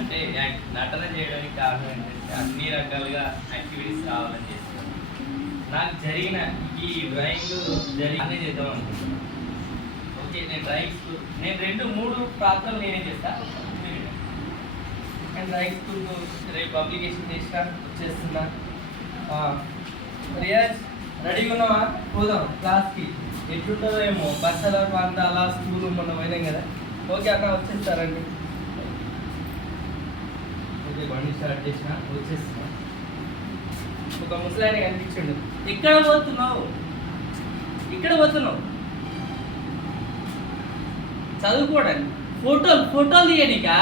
అంటే నటన చేయడానికి కారణం ఏంటంటే అన్ని రకాలుగా యాక్టివిటీస్ కావాలని చేస్తాను నాకు జరిగిన ఈ డ్రాయింగ్ జరిగిన చేద్దాం అనుకుంటున్నాను. ఓకే నేను డ్రాయింగ్ నేను రెండు మూడు ప్రాంతాలు నేనే చేస్తాను అండ్ డ్రాయింగ్ రేపు పబ్లికేషన్ చేసిన వచ్చేస్తున్నా. రియాజ్ రెడీగా ఉన్నావా? పోదాం క్లాస్కి. ఎట్లుంటుందో ఏమో అంత అలా స్కూల్ మొన్న పోయినాం కదా. ఓకే అన్న వచ్చేస్తారండి ఓకే బండి స్టార్ట్ చేసిన వచ్చేస్తున్నా. ఒక ముసలాయన కనిపించండు. ఇక్కడ పోతున్నావు? ఇక్కడ పోతున్నావు? చదువుకోవడానికి. ఫోటోలు ఫోటోలు తీయనికా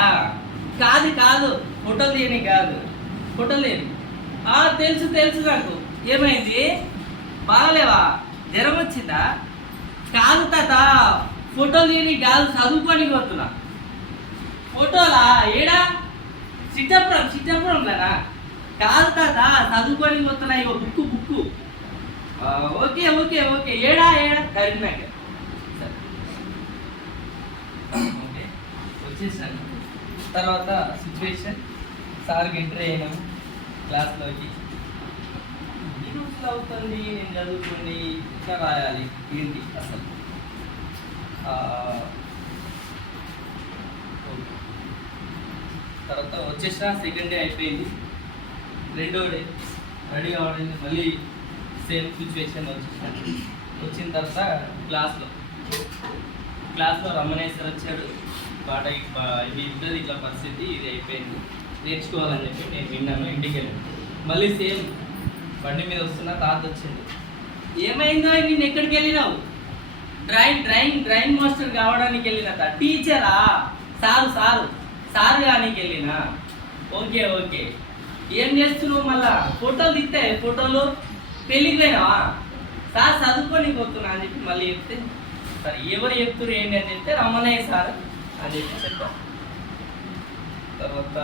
కాదు కాదు. ఫోటోలు తీయని కాదు. ఫోటోలు తీయని. తెలుసు తెలుసు నాకు. ఏమైంది? బాగలేవా? జ్వరం వచ్చిందా? కాదు తాత ఫోటోలు తీని కాదు చదువుకొని పోతున్నా ఫోటోలా? ఏడా? సిద్ధపురం సిద్ధపురంలోనా కాదు. తాత చదువుకొని పోతున్నా ఇగో book book. Okay okay okay. ఏడా ఏడా? కరీంనగర్. సరే. ఓకే. వచ్చేసాను. తర్వాత సిచ్యువేషన్ సార్కి ఎంటర్ అయినాము క్లాస్లోకి ఈ అవుతుంది? నేను చదువుతుంది. ఇట్లా రాయాలి. ఏంటి అసలు? ఓకే. తర్వాత వచ్చేసిన సెకండ్ డే అయిపోయింది. రెండో డే. రెడీ కావడానికి మళ్ళీ సేమ్ సిచ్యువేషన్ వచ్చేసిన. వచ్చిన తర్వాత క్లాస్లో క్లాస్లో రమణేశ్వర్ వచ్చాడు. బాట ఇది ఇద్దరు ఇట్లా పరిస్థితి ఇది అయిపోయింది. నేర్చుకోవాలని చెప్పి నేను విన్నాను. ఇంటికి వెళ్ళాను మళ్ళీ సేమ్ బండి మీద వస్తున్నా తాత వచ్చింది ఏమైందో నేను ఎక్కడికి వెళ్ళినావు? డ్రాయింగ్ డ్రాయింగ్ డ్రాయింగ్ మాస్టర్ కావడానికి వెళ్ళిన టీచరా? సారు సారు సారు కానికి వెళ్ళినా? Okay okay. ఏం చేస్తున్నావు మళ్ళా? ఫోటోలు తీస్తే ఫోటోలు? పెళ్ళికి పోయినావా? సార్ చదువుకొని పోతున్నా అని చెప్పి మళ్ళీ చెప్తే సరే ఎవరు చెప్తున్నారు ఏంటి అని చెప్తే రమణయ్య సార్ అని చెప్పి చెప్పారు తర్వాత